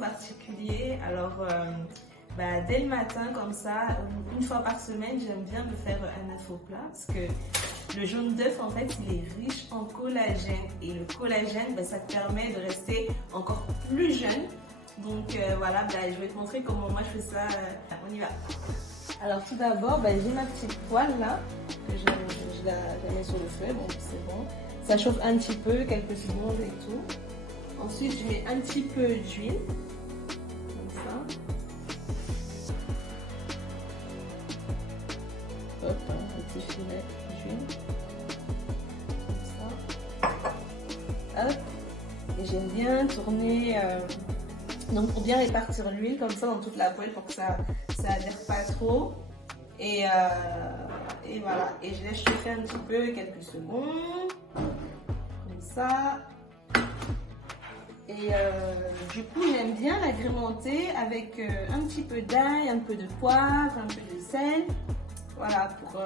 particulier. Alors, dès le matin, comme ça, une fois par semaine, j'aime bien me faire un œuf au plat parce que le jaune d'œuf, en fait, il est riche en collagène. Et le collagène, ça te permet de rester encore plus jeune. Donc voilà, je vais te montrer comment moi je fais ça. On y va. Alors tout d'abord, j'ai ma petite poêle là, que je la mets sur le feu, donc c'est bon. Ça chauffe un petit peu, quelques secondes et tout. Ensuite, je mets un petit peu d'huile, comme ça. Hop, un petit filet d'huile. Comme ça. Hop. Et j'aime bien tourner, donc pour bien répartir l'huile comme ça dans toute la poêle pour que ça adhère pas trop. Et voilà. Et je laisse chauffer un petit peu, quelques secondes. Comme ça. Et du coup, j'aime bien l'agrémenter avec un petit peu d'ail, un peu de poivre, un peu de sel. Voilà, pour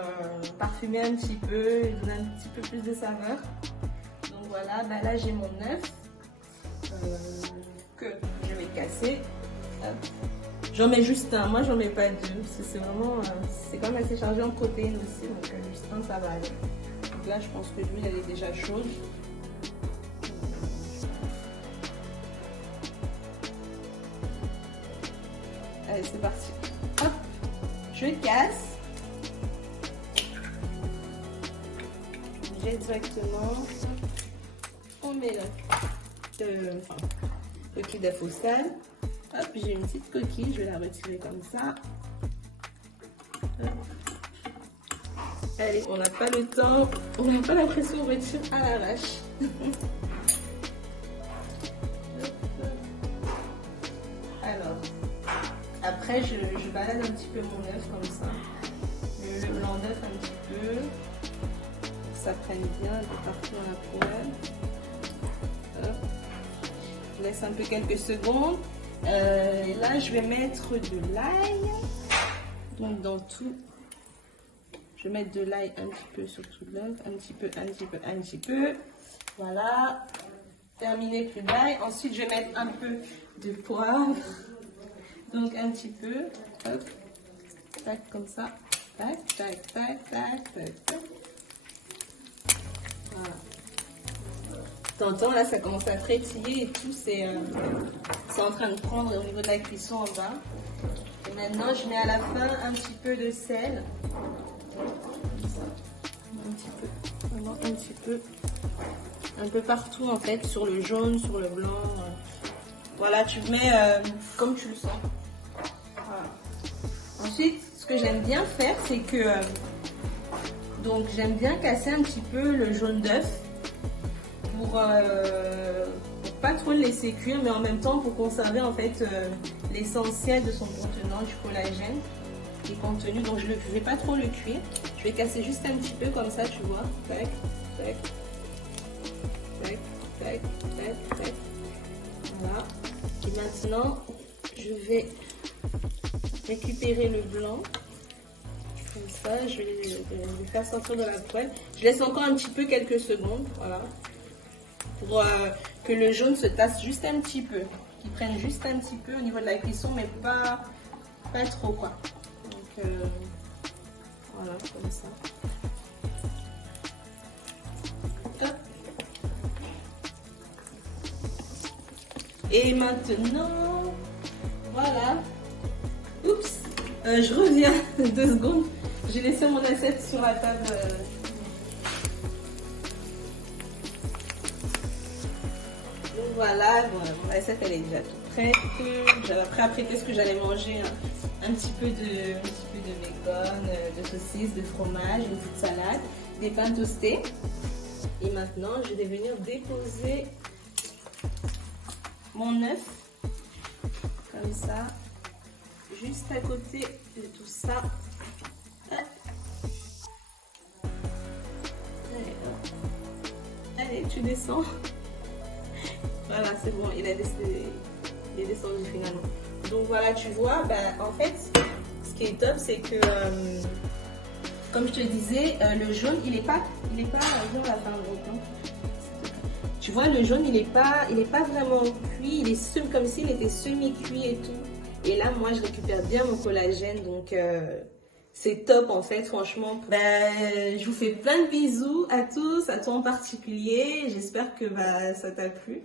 parfumer un petit peu et donner un petit peu plus de saveur. Donc voilà, là j'ai mon œuf que je vais casser. J'en mets juste un, moi j'en mets pas deux, parce que c'est vraiment, c'est quand même assez chargé en protéines aussi, donc juste un ça va aller. Donc là je pense que l'huile elle est déjà chaude. Allez, c'est parti. Hop, je casse. J'ai directement, on met coquille d'œuf au sel. Hop, j'ai une petite coquille, je vais la retirer comme ça. Hop. Allez, on n'a pas le temps, on n'a pas l'impression de retire à l'arrache. Alors, après je balade un petit peu mon œuf comme ça. Le blanc d'œuf un petit peu. Ça prenne bien un peu partout dans la poêle. Hop. Je laisse un peu quelques secondes. Et là, je vais mettre de l'ail. Donc dans tout, je vais mettre de l'ail un petit peu sur tout l'œuf, un petit peu, un petit peu, un petit peu. Voilà. Terminé plus d'ail. Ensuite, je vais mettre un peu de poivre. Donc un petit peu. Hop. Tac, comme ça. Tac, tac, tac, tac, tac, tac. Voilà. T'entends là, ça commence à frétiller et tout, c'est en train de prendre au niveau de la cuisson en bas. Et maintenant, je mets à la fin un petit peu de sel. Un petit peu, vraiment un petit peu. Un peu partout en fait, sur le jaune, sur le blanc. Voilà, tu mets comme tu le sens. Voilà. Ensuite, ce que j'aime bien faire, c'est que donc j'aime bien casser un petit peu le jaune d'œuf pour pas trop le laisser cuire, mais en même temps pour conserver en fait l'essentiel de son contenant, du collagène qui est contenu. Donc je ne vais pas trop le cuire. Je vais casser juste un petit peu comme ça, tu vois. Tac, tac, tac, tac, tac, tac. Voilà. Et maintenant, je vais récupérer le blanc. Comme ça, je vais le faire sortir de la poêle. Je laisse encore un petit peu, quelques secondes, voilà, pour que le jaune se tasse juste un petit peu, qu'il prenne juste un petit peu au niveau de la cuisson, mais pas trop quoi. Donc voilà, comme ça. Hop. Et maintenant, voilà. Oups, je reviens 2 secondes. J'ai laissé mon assiette sur la table. Donc voilà, mon assiette elle est déjà toute prête. J'avais après qu'est-ce que j'allais manger, un petit peu de bacon, de saucisse, de fromage, une petite salade, des pains toastés. Et maintenant, je vais venir déposer mon œuf comme ça, juste à côté de tout ça. Allez, tu descends. Voilà, c'est bon, il est descendu finalement. Donc voilà, tu vois, en fait, ce qui est top, c'est que, comme je te disais, le jaune, il est pas jaune à la fin. Tu vois, le jaune, il est pas vraiment cuit, il est comme s'il était semi-cuit et tout. Et là, moi, je récupère bien mon collagène, donc c'est top en fait, franchement. Ben, je vous fais plein de bisous à tous, à toi en particulier. J'espère que bah, ça t'a plu.